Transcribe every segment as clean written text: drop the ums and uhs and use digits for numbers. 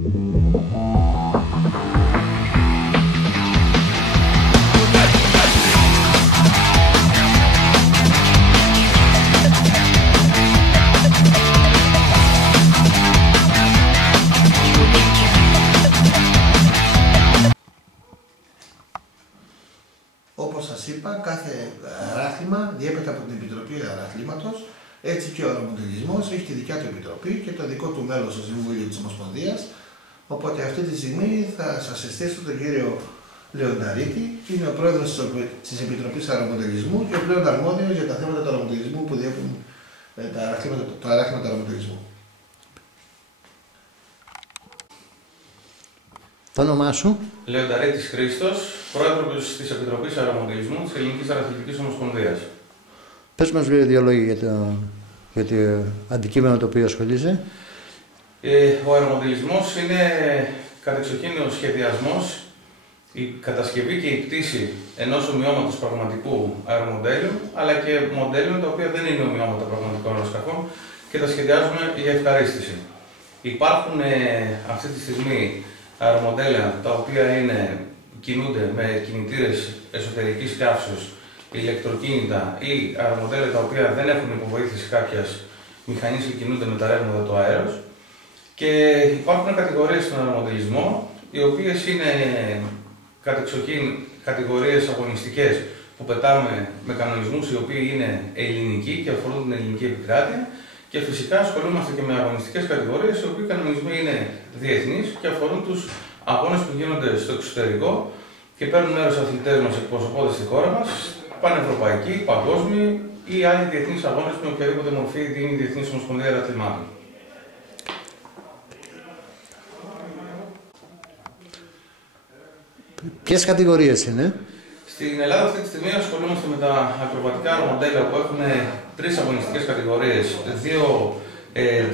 Όπως σας είπα, κάθε αράθλημα διέπεται από την Επιτροπή Αραθλήματος, έτσι και ο αερομοντελισμός έχει τη δικιά του επιτροπή και το δικό του μέλος στο Συμβούλιο της Ομοσπονδίας. Οπότε αυτή τη στιγμή θα σας συστήσω τον κύριο Λεονταρίτη, που είναι ο πρόεδρος της Επιτροπής Αερομοντελισμού και ο πλέον αρμόδιος για τα θέματα του αερομοντελισμού που διέπουν το αράθλημα του αερομοντελισμού. Το όνομά σου? Λεονταρίτης Χρήστος, πρόεδρος της Επιτροπής Αερομοντελισμού της Ελληνικής Αεραθλητικής Ομοσπονδίας. Πες μας δύο λόγια για το αντικείμενο το οποίο ασχολείσαι. Ο αερομοντελισμός είναι κατεξοχήν ο σχεδιασμός, η κατασκευή και η πτήση ενός ομοιώματος πραγματικού αερομοντέλου, αλλά και μοντέλων τα οποία δεν είναι ομοιώματα πραγματικών αεροσκαφών και τα σχεδιάζουμε για ευχαρίστηση. Υπάρχουν αυτή τη στιγμή αερομοντέλα τα οποία κινούνται με κινητήρες εσωτερικής καύσεως, ηλεκτροκίνητα ή αερομοντέλα τα οποία δεν έχουν υποβοήθηση κάποιας μηχανής και κινούνται με τα ρεύματα του αέρος. Και υπάρχουν κατηγορίες στον αερομοντελισμό, οι οποίες είναι κατεξοχήν κατηγορίες αγωνιστικές που πετάμε με κανονισμούς οι οποίοι είναι ελληνικοί και αφορούν την ελληνική επικράτεια. Και φυσικά ασχολούμαστε και με αγωνιστικές κατηγορίες, οι οποίοι κανονισμοί είναι διεθνείς και αφορούν τους αγώνες που γίνονται στο εξωτερικό και παίρνουν μέρος αθλητές μας εκπροσωπώντας στη χώρα μας, πανευρωπαϊκοί, παγκόσμιοι ή άλλοι διεθνείς αγώνες με οποιαδήποτε μορφή δίνει η Διεθνής Ομοσπονδία Αεραθλημάτων. Ποιες κατηγορίες είναι? Στην Ελλάδα αυτή τη στιγμή ασχολούμαστε με τα ακροβατικά αερομοντέλα που έχουν τρεις αγωνιστικές κατηγορίες, δύο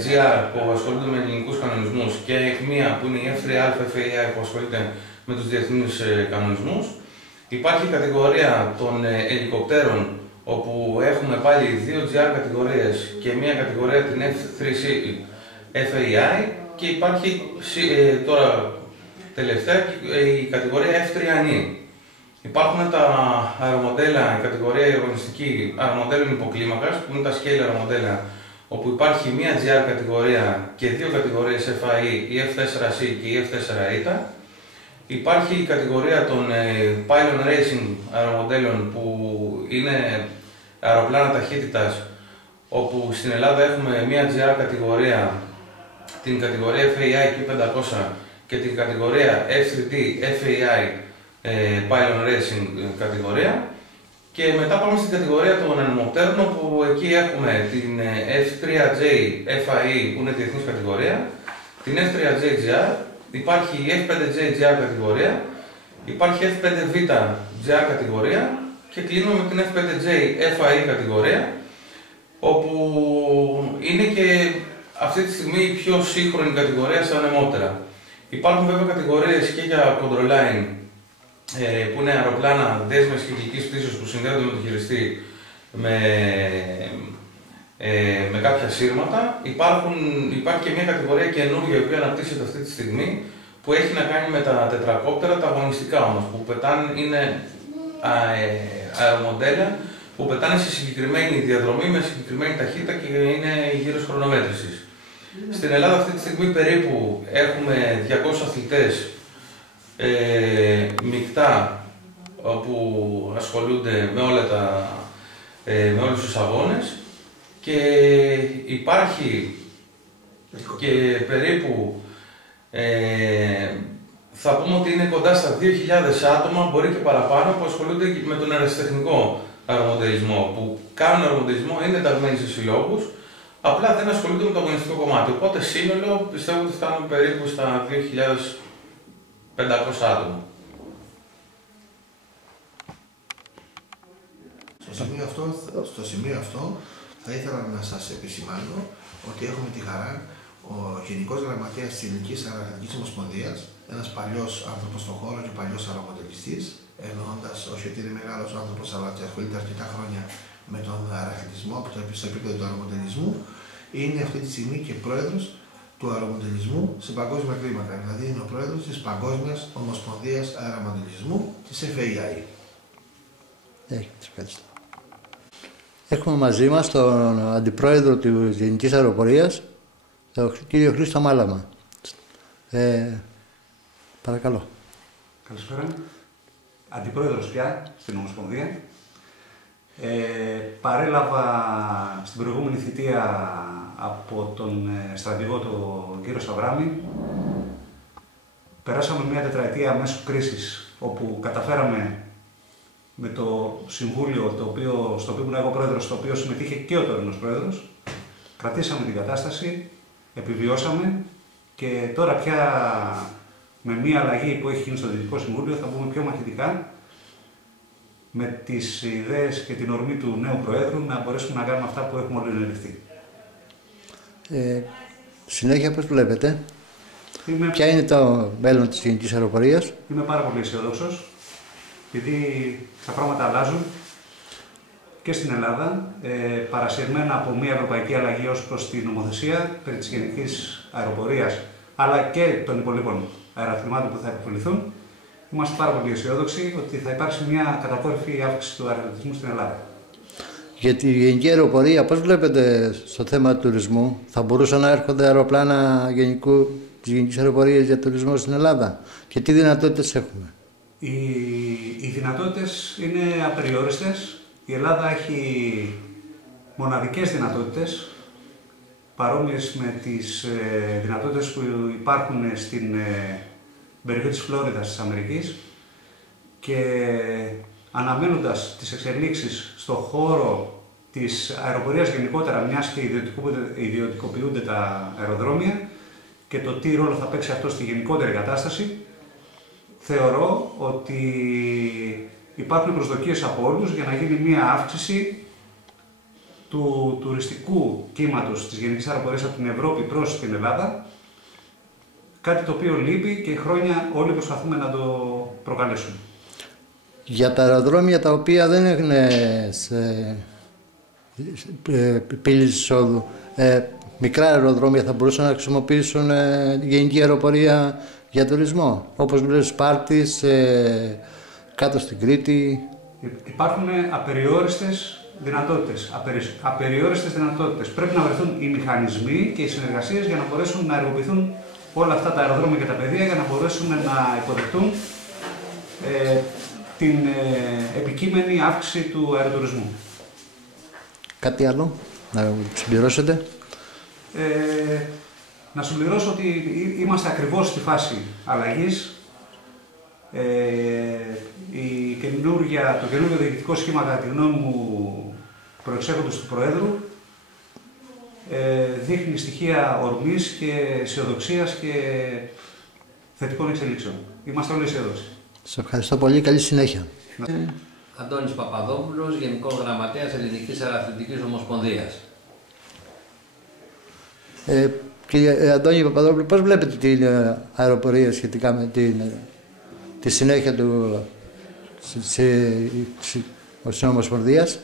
GR που ασχολούνται με ελληνικούς κανονισμούς και μία που είναι η F3A FAI που ασχολείται με τους διεθνείς κανονισμούς. Υπάρχει η κατηγορία των ελικοπτέρων όπου έχουμε πάλι δύο GR κατηγορίες και μία κατηγορία την F3C FAI και υπάρχει τώρα τελευταία η κατηγορία F3ANI. Υπάρχουν τα αερομοντέλα, η κατηγορία αγωνιστική αερομοντέλων υποκλίμακας, που είναι τα scale αερομοντέλα, όπου υπάρχει μία GR κατηγορία και δύο κατηγορίες FAE, η F4C και η F4ETA. Υπάρχει η κατηγορία των Pylon Racing αερομοντέλων, που είναι αεροπλάνα ταχύτητας, όπου στην Ελλάδα έχουμε μία GR κατηγορία, την κατηγορία FAI Q500 και την κατηγορία F3D FAI Pylon Racing κατηγορία. Και μετά πάμε στην κατηγορία των ανεμοπτέρων, όπου εκεί έχουμε την F3J FAE που είναι διεθνής κατηγορία, την F3J GR, υπάρχει η F5J GR κατηγορία, υπάρχει F5V GR κατηγορία και κλείνουμε με την F5J FAE κατηγορία, όπου είναι και αυτή τη στιγμή η πιο σύγχρονη κατηγορία στα ανεμόπτερα. Υπάρχουν βέβαια κατηγορίες και για control line, που είναι αεροπλάνα δέσμες κυκλικής πτήσεως που συνδέονται με τον χειριστή με κάποια σύρματα. Υπάρχει και μια κατηγορία καινούργια η οποία αναπτύσσεται αυτή τη στιγμή που έχει να κάνει με τα τετρακόπτερα, τα αγωνιστικά όμως, που πετάνε, είναι αερομοντέλα που πετάνε σε συγκεκριμένη διαδρομή με συγκεκριμένη ταχύτητα και είναι γύρω χρονομέτρησης. Στην Ελλάδα αυτή τη στιγμή περίπου έχουμε 200 αθλητές μεικτά που ασχολούνται με όλους τους αγώνες και υπάρχει και περίπου θα πούμε ότι είναι κοντά στα 2.000 άτομα, μπορεί και παραπάνω, που ασχολούνται με τον αεραστεχνικό αερομοντελισμό, που κάνουν αερομοντελισμό, είναι ενταγμένοι σε συλλόγους, απλά δεν ασχολούνται με το αγωνιστικό κομμάτι. Οπότε σύνολο πιστεύω ότι φτάνουμε περίπου στα 2.500 άτομα. Στο σημείο αυτό θα ήθελα να σας επισημάνω ότι έχουμε τη χαρά ο Γενικός Γραμματέας της Ελληνικής Αεραθλητικής Ομοσπονδίας, ένας παλιός άνθρωπος στον χώρο και παλιός αερομοντελιστής, εννοώντας όχι ότι είναι μεγάλος άνθρωπος, αλλά και ασχολείται αρκετά χρόνια με τον αεραθλητισμό από το επίπεδο του αερομοντελισμού, είναι αυτή τη στιγμή και πρόεδρος του αερομοντελισμού σε παγκόσμια κλίμακα. Δηλαδή είναι ο πρόεδρος της Παγκόσμιας Ομοσπονδίας Αερομοντελισμού, της FAI. Ευχαριστώ. Έχουμε μαζί μας τον αντιπρόεδρο της Γενικής Αεροπορίας, τον κύριο Χρήστο Μάλαμα. Παρακαλώ. Καλησπέρα. Αντιπρόεδρος πια στην Ομοσπονδία. Παρέλαβα στην προηγούμενη θητεία από τον στρατηγό τον κύριο Σαβράμη. Περάσαμε μια τετραετία μέσω κρίσης, όπου καταφέραμε με το Συμβούλιο στο οποίο ήμουν εγώ πρόεδρος, στο οποίο συμμετείχε και ο τωρινός πρόεδρος, κρατήσαμε την κατάσταση, επιβιώσαμε και τώρα πια με μια αλλαγή που έχει γίνει στο Διοικητικό Συμβούλιο θα μπούμε πιο μαχητικά με τις ιδέες και την ορμή του νέου Προέδρου να μπορέσουμε να κάνουμε αυτά που έχουμε όλοι ενεργηθεί. Συνέχεια, πώς βλέπετε, ποια είναι το μέλλον της Γενικής Αεροπορίας? Είμαι πάρα πολύ αισιοδόξος, επειδή τα πράγματα αλλάζουν και στην Ελλάδα, παρασυρμένα από μια ευρωπαϊκή αλλαγή ως προς την νομοθεσία περί της γενικής αεροπορίας, αλλά και των υπολείπων αεροαθλημάτων που θα επιβληθούν. Είμαστε πάρα πολύ αισιόδοξοι ότι θα υπάρξει μια κατακόρυφη αύξηση του αεροπλοϊκού στην Ελλάδα. Για τη γενική αεροπορία, πώς βλέπετε στο θέμα του τουρισμού, θα μπορούσαν να έρχονται αεροπλάνα της γενικής αεροπορίας για τουρισμό στην Ελλάδα και τι δυνατότητες έχουμε? Οι δυνατότητες είναι απεριόριστες. Η Ελλάδα έχει μοναδικές δυνατότητες, παρόμοιες με τις δυνατότητες που υπάρχουν στην περιοχή της Φλόριδας της Αμερικής, και αναμένοντας τις εξελίξεις στον χώρο της αεροπορίας γενικότερα, μιας και ιδιωτικοποιούνται τα αεροδρόμια και το τι ρόλο θα παίξει αυτό στη γενικότερη κατάσταση, θεωρώ ότι υπάρχουν προσδοκίες από όλους για να γίνει μια αύξηση του τουριστικού κύματος της γενικής αεροπορίας από την Ευρώπη προς την Ελλάδα, κάτι το οποίο λείπει και χρόνια όλοι προσπαθούμε να το προκαλέσουμε. Για τα αεροδρόμια τα οποία δεν έχουν σε πύλη εισόδου, μικρά αεροδρόμια θα μπορούσαν να χρησιμοποιήσουν γενική αεροπορία για τουρισμό, όπως λέει Σπάρτης, κάτω στην Κρήτη? Υπάρχουν απεριόριστες δυνατότητες. Απεριόριστες δυνατότητες. Πρέπει να βρεθούν οι μηχανισμοί και οι συνεργασίες για να μπορέσουν να εργοποιηθούν όλα αυτά τα αεροδρόμια και τα πεδία, για να μπορέσουν να υποδεχτούν την επικείμενη αύξηση του αεροτουρισμού. Κάτι άλλο να συμπληρώσετε? Να συμπληρώσω ότι είμαστε ακριβώς στη φάση αλλαγής. Το καινούργιο διοικητικό σχήμα, κατά τη γνώμη μου, προεξέχοντος του Προέδρου, δείχνει στοιχεία ορμής και αισιοδοξίας και θετικών εξελίξεων. Είμαστε όλοι αισιοδόξοι. Σας ευχαριστώ πολύ. Καλή συνέχεια. Αντώνης Παπαδόπουλος, Γενικός Γραμματέας Ελληνικής Αεραθλητικής Ομοσπονδίας. Κύριε Αντώνη Παπαδόπουλο, πώς βλέπετε την αεροπορία σχετικά με τη συνέχεια του της Ομοσπονδίας?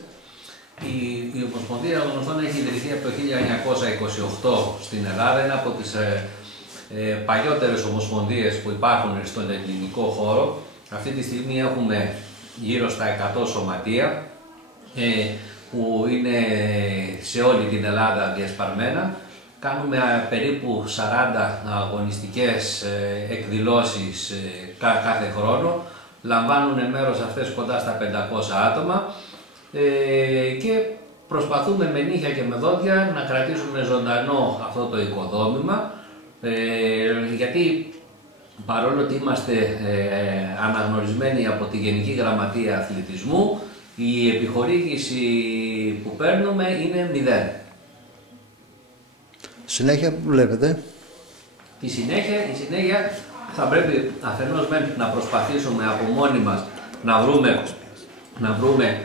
Η Ομοσπονδία γνωστών έχει ιδρυθεί από το 1928 στην Ελλάδα. Είναι από τις παλιότερες ομοσπονδίες που υπάρχουν στον ελληνικό χώρο. Αυτή τη στιγμή έχουμε γύρω στα 100 σωματεία που είναι σε όλη την Ελλάδα διασπαρμένα. Κάνουμε περίπου 40 αγωνιστικές εκδηλώσεις κάθε χρόνο. Λαμβάνουν μέρος αυτές κοντά στα 500 άτομα και προσπαθούμε με νύχια και με δόντια να κρατήσουμε ζωντανό αυτό το οικοδόμημα, γιατί παρόλο ότι είμαστε αναγνωρισμένοι από τη Γενική Γραμματεία Αθλητισμού, η επιχορήγηση που παίρνουμε είναι 0. Συνέχεια που βλέπετε? Η συνέχεια θα πρέπει αφενός να προσπαθήσουμε από μόνοι μας να βρούμε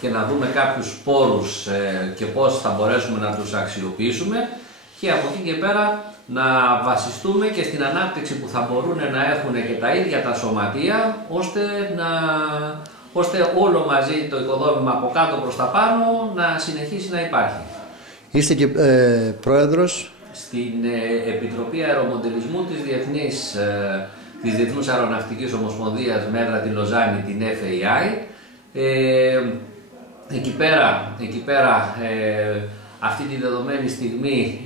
και να δούμε κάποιους πόρους και πώς θα μπορέσουμε να τους αξιοποιήσουμε, και από εκεί και πέρα να βασιστούμε και στην ανάπτυξη που θα μπορούν να έχουν και τα ίδια τα σωματεία, ώστε όλο μαζί το οικοδόμημα από κάτω προς τα πάνω να συνεχίσει να υπάρχει. Είστε και πρόεδρος στην Επιτροπή Αερομοντελισμού της Διεθνούς Αεροναυτικής Ομοσπονδίας με έδρα τη Λοζάνη, την FAI. Εκεί πέρα αυτή τη δεδομένη στιγμή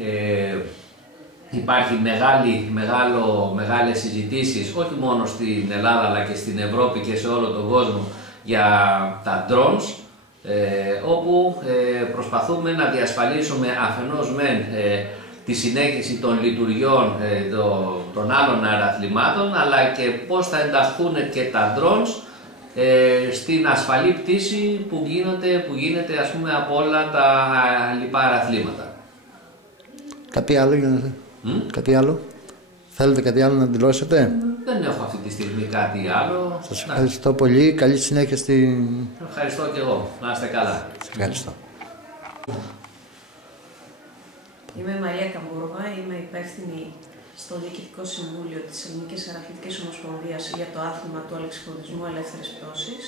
υπάρχει μεγάλες συζητήσεις, όχι μόνο στην Ελλάδα αλλά και στην Ευρώπη και σε όλο τον κόσμο, για τα drones, όπου προσπαθούμε να διασφαλίσουμε αφενός τη συνέχιση των λειτουργιών των άλλων αεραθλημάτων, αλλά και πώς θα ενταχθούν και τα drones στην ασφαλή πτήση που γίνεται ας πούμε από όλα τα λοιπά αεραθλήματα. Κάτι άλλο? Θέλετε κάτι άλλο να δηλώσετε? Δεν έχω αυτή τη στιγμή κάτι άλλο. Σας ευχαριστώ πολύ. Καλή συνέχεια στην... Ευχαριστώ και εγώ. Να είστε καλά. Σας ευχαριστώ. Είμαι η Μαρία Καμπούρβα, είμαι υπεύθυνη στο Διοικητικό Συμβούλιο της Ελληνικής Αεραθλητικής Ομοσπονδίας για το άθλημα του αλεξιπτοδισμού ελεύθερης πτώσης,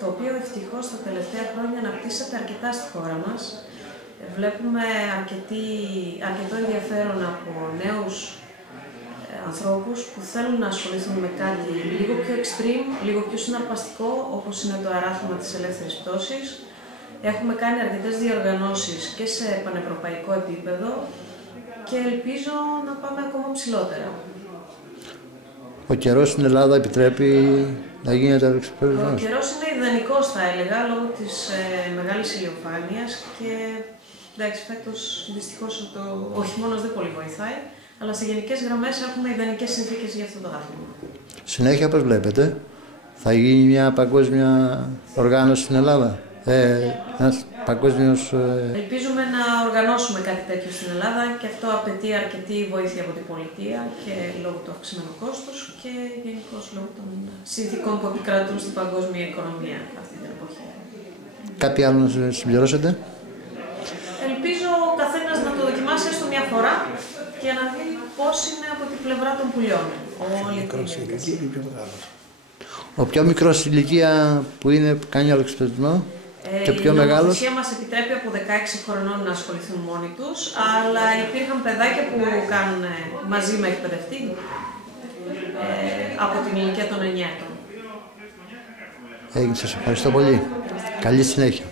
το οποίο ευτυχώς τα τελευταία χρόνια αναπτύσσεται αρκετά στη χώρα μας. Βλέπουμε αρκετό ενδιαφέρον από νέους ανθρώπους που θέλουν να ασχοληθούν με κάτι λίγο πιο extreme, λίγο πιο συναρπαστικό, όπως είναι το αεράθλημα της ελεύθερης πτώσης. Έχουμε κάνει αρκετές διοργανώσεις και σε πανευρωπαϊκό επίπεδο και ελπίζω να πάμε ακόμα ψηλότερα. Ο καιρός στην Ελλάδα επιτρέπει να γίνεται αλεξιπτοδισμός? Ο καιρός είναι ιδανικός, θα έλεγα, λόγω της μεγάλης ηλιοφάνειας και εντάξει, φέτος δυστυχώς ο χειμώνας δεν πολύ βοηθάει, αλλά σε γενικές γραμμές έχουμε ιδανικές συνθήκες για αυτό το άθλημα. Συνέχεια, πώς βλέπετε, θα γίνει μια παγκόσμια οργάνωση στην Ελλάδα? Ένας παγκόσμιος... Ελπίζουμε να οργανώσουμε κάτι τέτοιο στην Ελλάδα και αυτό απαιτεί αρκετή βοήθεια από την πολιτεία και λόγω του αυξημένου κόστους και γενικώς λόγω των συνθήκων που επικρατούν στην παγκόσμια οικονομία αυτή την εποχή. Κάτι άλλο να συμπληρώσετε? Ελπίζω ο καθένας να το δοκιμάσει έστω μια φορά και να δει πώς είναι από την πλευρά των πουλιών. Ο πιο μικρός ηλικία που κάνει αλεξιπτοδισμό και πιο μεγάλος. Η νομοθεσία μας επιτρέπει από 16 χρονών να ασχοληθούν μόνοι τους, αλλά υπήρχαν παιδάκια που κάνουν μαζί με εκπαιδευτή από την ηλικία των 9 ετών. Σας ευχαριστώ πολύ. Καλή συνέχεια.